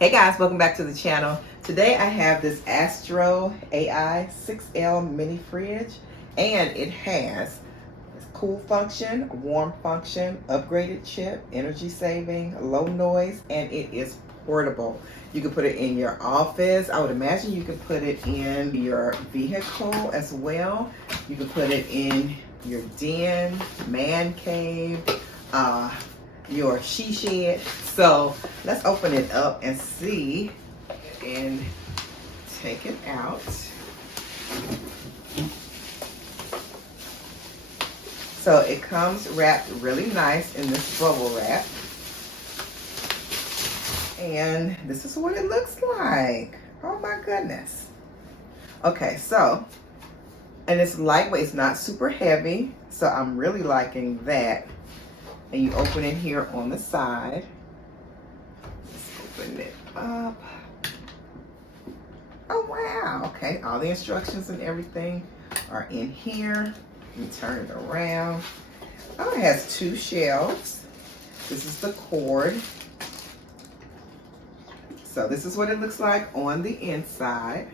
Hey guys, welcome back to the channel. Today I have this AstroAI 6L mini fridge, and it has cool function, warm function, upgraded chip, energy saving, low noise, and it is portable. You can put it in your office. I would imagine you can put it in your vehicle as well. You can put it in your den, man cave, your she shed. So let's open it up and see and take it out. So it comes wrapped really nice in this bubble wrap. And this is what it looks like. Oh my goodness. Okay, so, and it's lightweight, it's not super heavy. So I'm really liking that. And you open it here on the side. Let's open it up. Oh wow, okay, all the instructions and everything are in here. Let me turn it around. Oh, it has two shelves. This is the cord. So this is what it looks like on the inside.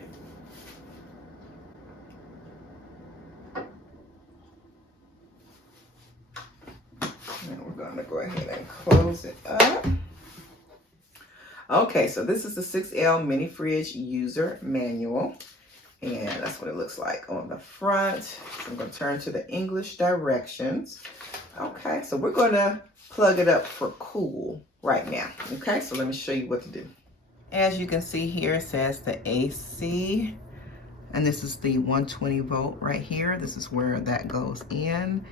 And we're gonna go ahead and close it up. Okay, so this is the 6L mini fridge user manual. And that's what it looks like on the front. So I'm going to turn to the English directions. Okay, so we're going to plug it up for cool right now. Okay, so let me show you what to do. As you can see here, it says the AC. And this is the 120 volt right here. This is where that goes in.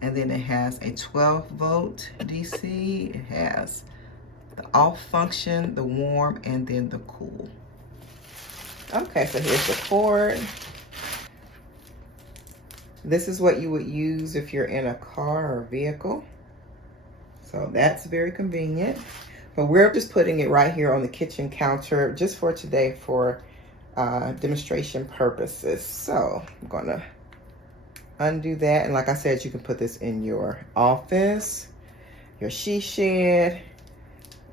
And then it has a 12 volt DC. It has the off function, the warm, and then the cool. Okay, so here's the cord. This is what you would use if you're in a car or vehicle. So that's very convenient. But we're just putting it right here on the kitchen counter just for today for demonstration purposes. So I'm gonna undo that. And like I said, you can put this in your office, your she shed,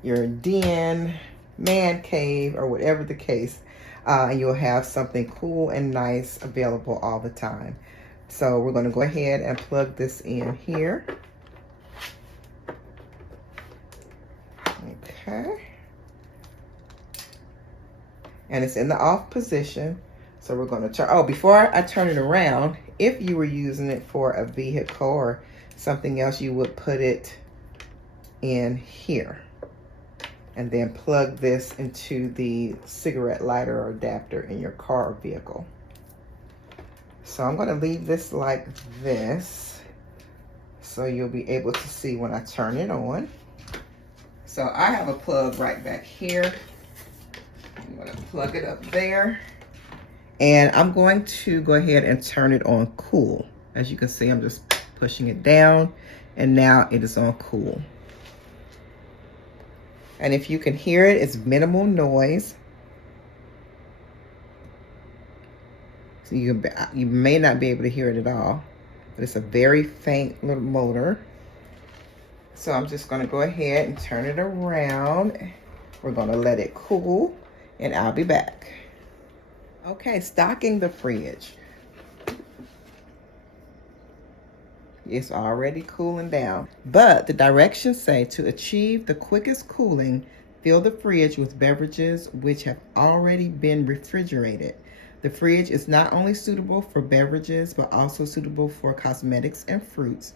your den, man cave, or whatever the case. And you'll have something cool and nice available all the time. So we're going to go ahead and plug this in here. Okay. And it's in the off position. So we're going to turn, oh, before I turn it around, if you were using it for a vehicle or something else, you would put it in here. And then plug this into the cigarette lighter or adapter in your car or vehicle. So I'm going to leave this like this so you'll be able to see when I turn it on. So I have a plug right back here. I'm going to plug it up there. And I'm going to go ahead and turn it on cool. As you can see, I'm just pushing it down and now it is on cool. And if you can hear it, it's minimal noise. So you may not be able to hear it at all, but it's a very faint little motor. So I'm just going to go ahead and turn it around. We're going to let it cool, and I'll be back. Okay, stocking the fridge. It's already cooling down, but the directions say to achieve the quickest cooling, fill the fridge with beverages which have already been refrigerated. The fridge is not only suitable for beverages, but also suitable for cosmetics and fruits.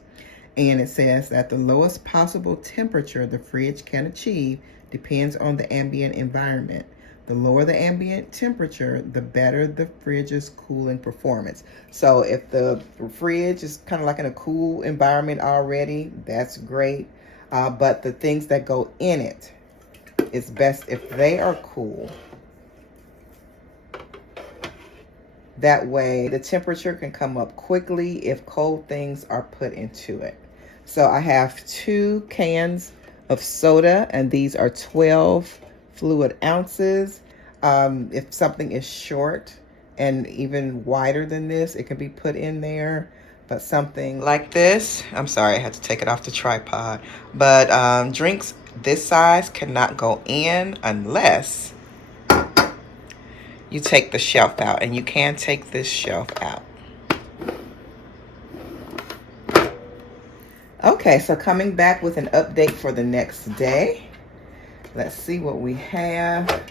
And it says that the lowest possible temperature the fridge can achieve depends on the ambient environment. The lower the ambient temperature, the better the fridge's cooling performance. So if the fridge is kind of like in a cool environment already, that's great. But the things that go in it, it's best if they are cool. That way the temperature can come up quickly if cold things are put into it. So I have 2 cans of soda, and these are 12 fluid ounces. If something is short and even wider than this, it can be put in there. but something like this. I'm sorry, I had to take it off the tripod. But drinks this size cannot go in unless you take the shelf out, and you can take this shelf out. Okay, so coming back with an update for the next day. Let's see what we have.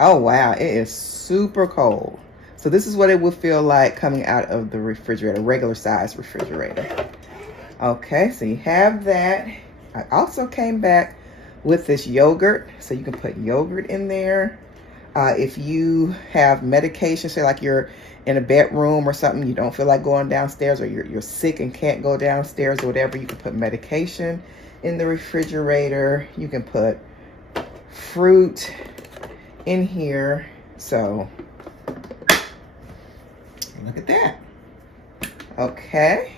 Oh wow, it is super cold. So this is what it would feel like coming out of the refrigerator, regular size refrigerator. Okay, so you have that. I also came back with this yogurt, so you can put yogurt in there. If you have medication, say like you're in a bedroom or something, you don't feel like going downstairs, or you're sick and can't go downstairs or whatever, you can put medication in the refrigerator. You can put fruit in here. So look at that. Okay,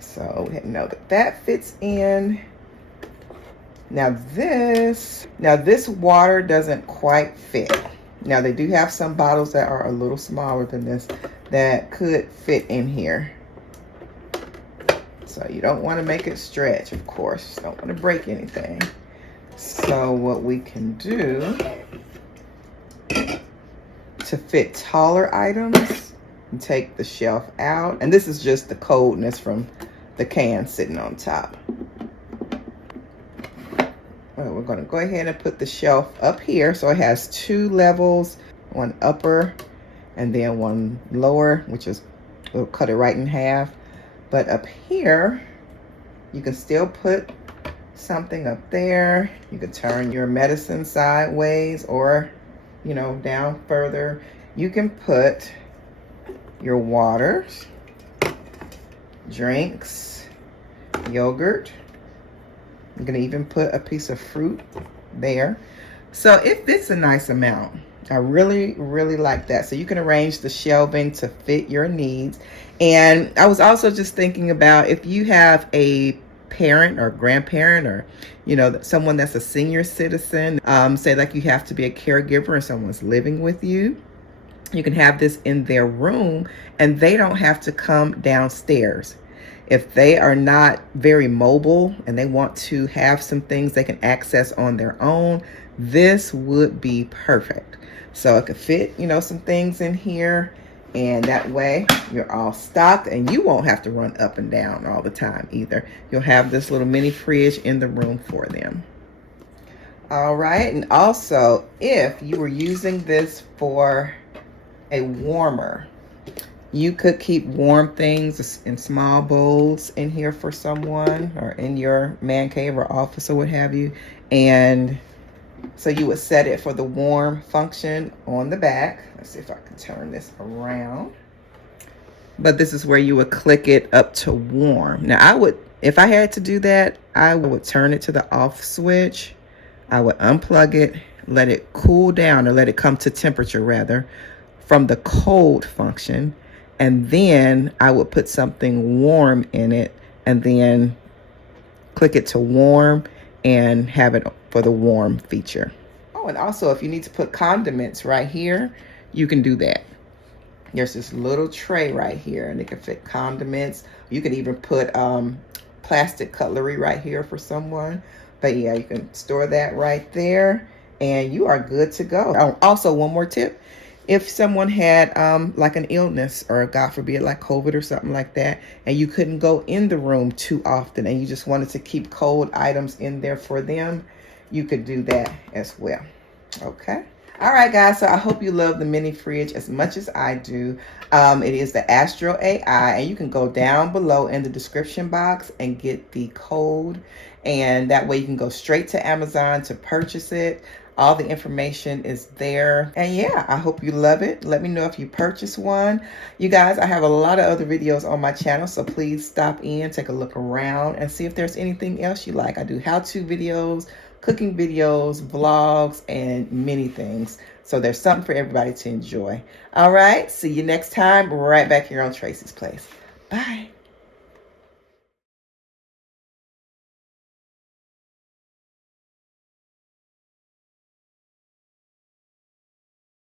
so we know that that fits in. Now this water doesn't quite fit. Now they do have some bottles that are a little smaller than this that could fit in here. So you don't want to make it stretch, of course. Don't want to break anything. So what we can do to fit taller items, and take the shelf out. And this is just the coldness from the can sitting on top. Well, we're going to go ahead and put the shelf up here. So it has 2 levels, one upper and then one lower, which is, we'll cut it right in half. But up here, you can still put something up there. You could turn your medicine sideways, or, you know, down further. You can put your waters, drinks, yogurt. You can even put a piece of fruit there. So it fits a nice amount. I really, really like that. So you can arrange the shelving to fit your needs. And I was also just thinking about if you have a parent or grandparent, or, you know, someone that's a senior citizen, say like you have to be a caregiver and someone's living with you, you can have this in their room and they don't have to come downstairs. If they are not very mobile and they want to have some things they can access on their own, this would be perfect. So it could fit, you know, some things in here, and that way you're all stocked and you won't have to run up and down all the time either. You'll have this little mini fridge in the room for them. All right, and also if you were using this for a warmer, you could keep warm things in small bowls in here for someone, or in your man cave or office or what have you. And so you would set it for the warm function on the back. Let's see if I can turn this around. But this is where you would click it up to warm. Now I would, if I had to do that, I would turn it to the off switch. I would unplug it, let it cool down, or let it come to temperature rather, from the cold function. And then I would put something warm in it and then click it to warm and have it for the warm feature. Oh, and also if you need to put condiments right here, you can do that. There's this little tray right here and it can fit condiments. You can even put plastic cutlery right here for someone. But yeah, you can store that right there and you are good to go. Oh, also, one more tip. If someone had like an illness, or God forbid, like COVID or something like that, and you couldn't go in the room too often and you just wanted to keep cold items in there for them, you could do that as well. Okay. All right, guys. So I hope you love the mini fridge as much as I do. It is the AstroAI, and you can go down below in the description box and get the code. And that way you can go straight to Amazon to purchase it. All the information is there. And yeah, I hope you love it. Let me know if you purchase one. You guys, I have a lot of other videos on my channel, so please stop in, take a look around, and see if there's anything else you like. I do how-to videos, cooking videos, vlogs, and many things. So there's something for everybody to enjoy. All right, see you next time, right back here on Tracie's Place. Bye.